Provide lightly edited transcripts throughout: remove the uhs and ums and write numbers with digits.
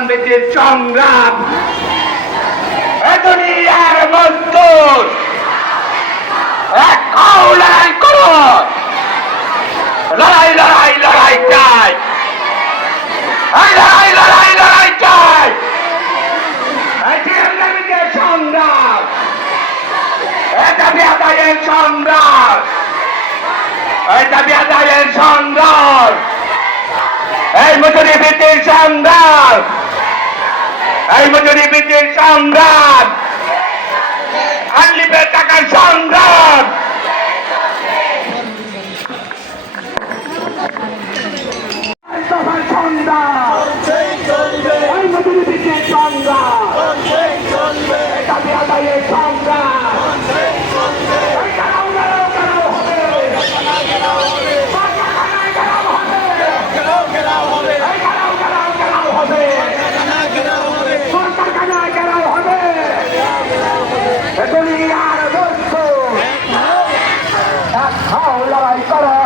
বীতির সংগ্রাম দুনিয়ার মজদুর এক খাও লড়াই করো লড়াই লড়াই লড়াই চাই লড়াই লড়াই লড়াই চাই সংগ্রাম দাবি আদায়ের সংগ্রাম দাবি আদায়ের সংগ্রাম এই মজুরি বৃদ্ধির সংগ্রাম এই মজুরি বৃদ্ধির সংগ্রাম আনলিপের টাকার সংগ্রাম সংগ্রাম এই মজুরি বৃদ্ধির সংগ্রাম দাবি আদায়ের সংগ্রাম লড়াই করো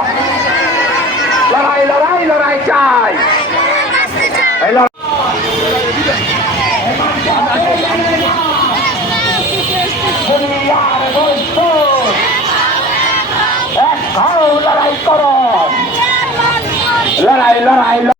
লড়াই লড়াই লড়াই চাই লড়াই করো লড়াই লড়াই